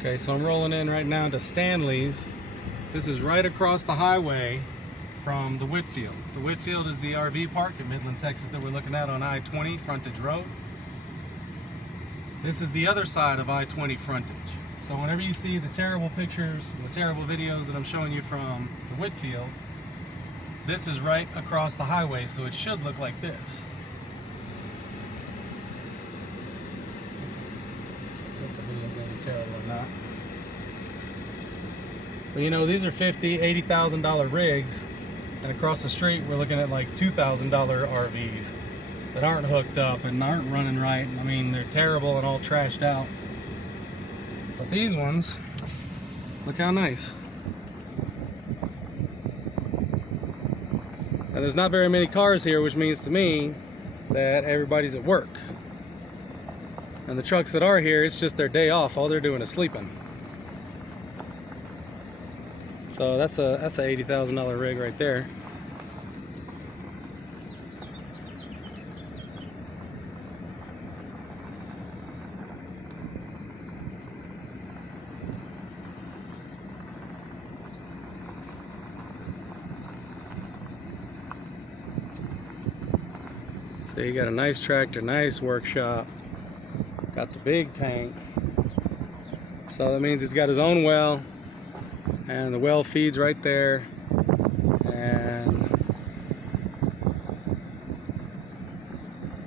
Okay, so I'm rolling in right now to Stanley's. This is right across the highway from the Whitfield. The Whitfield is the RV park in Midland, Texas that we're looking at on I-20 frontage road. This is the other side of I-20 frontage. So whenever you see the terrible pictures and the terrible videos that I'm showing you from the Whitfield, this is right across the highway, so it should look like this. Can't tell if the video's gonna be terrible or not. But you know, these are $50,000, $80,000 rigs, and across the street we're looking at like $2,000 RVs that aren't hooked up and aren't running right. I mean, they're terrible and all trashed out. But these ones, look how nice. And there's not very many cars here, which means to me that everybody's at work. And the trucks that are here, it's just their day off. All they're doing is sleeping. So that's a $80,000 rig right there. So you got a nice tractor, nice workshop, got the big tank. So that means he's got his own well, and the well feeds right there. And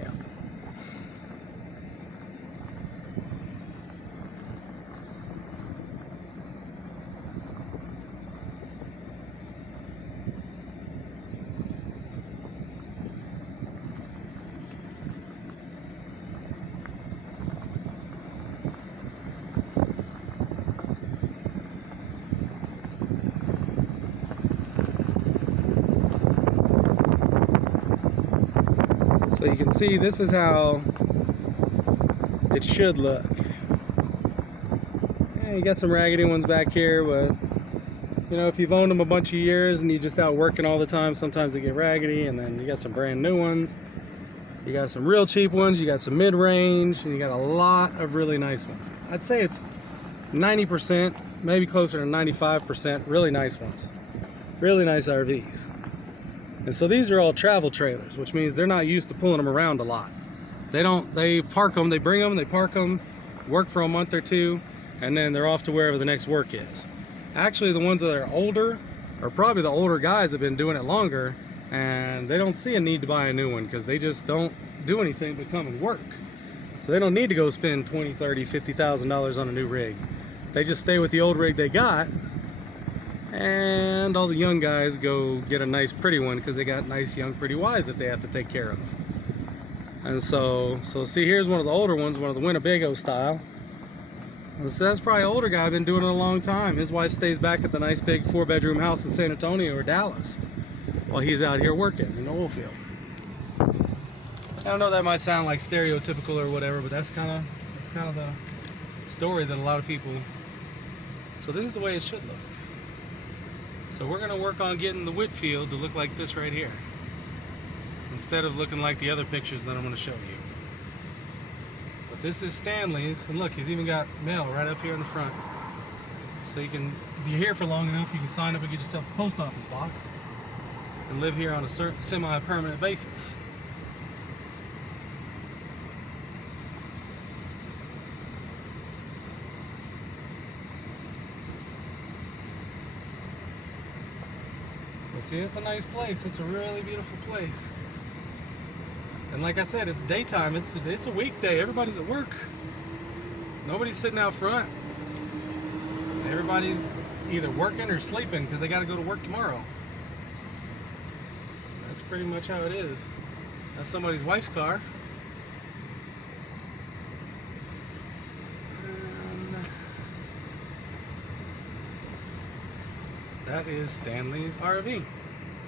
yeah. So you can see this is how it should look. Yeah, you got some raggedy ones back here, but you know, if you've owned them a bunch of years and you're just out working all the time, sometimes they get raggedy. And then you got some brand new ones, you got some real cheap ones, you got some mid-range, and you got a lot of really nice ones. I'd say it's 90%, maybe closer to 95% really nice ones, really nice RVs. And so these are all travel trailers, which means they're not used to pulling them around a lot. They park them, they bring them, they park them, work for a month or two, and then they're off to wherever the next work is. Actually, the ones that are older are probably the older guys that have been doing it longer, and they don't see a need to buy a new one because they just don't do anything but come and work. So they don't need to go spend $20,000, $30,000, $50,000 on a new rig. They just stay with the old rig they got, and all the young guys go get a nice pretty one because they got nice young pretty wives that they have to take care of. And so see, here's one of the older ones, one of the Winnebago style. And so that's probably an older guy, been doing it a long time. His wife stays back at the nice big 4-bedroom house in San Antonio or Dallas while he's out here working in the oil field. I know that might sound like stereotypical or whatever, but that's kind of the story that a lot of people. So this is the way it should look. So we're going to work on getting the Whitfield to look like this right here, instead of looking like the other pictures that I'm going to show you. But this is Stanley's, and look, he's even got mail right up here in the front. So you can, if you're here for long enough, you can sign up and get yourself a post office box and live here on a certain semi-permanent basis. But see, it's a nice place. It's a really beautiful place. And like I said, it's daytime. It's a weekday. Everybody's at work. Nobody's sitting out front. Everybody's either working or sleeping because they got to go to work tomorrow. That's pretty much how it is. That's somebody's wife's car. And that is Stanley's RV.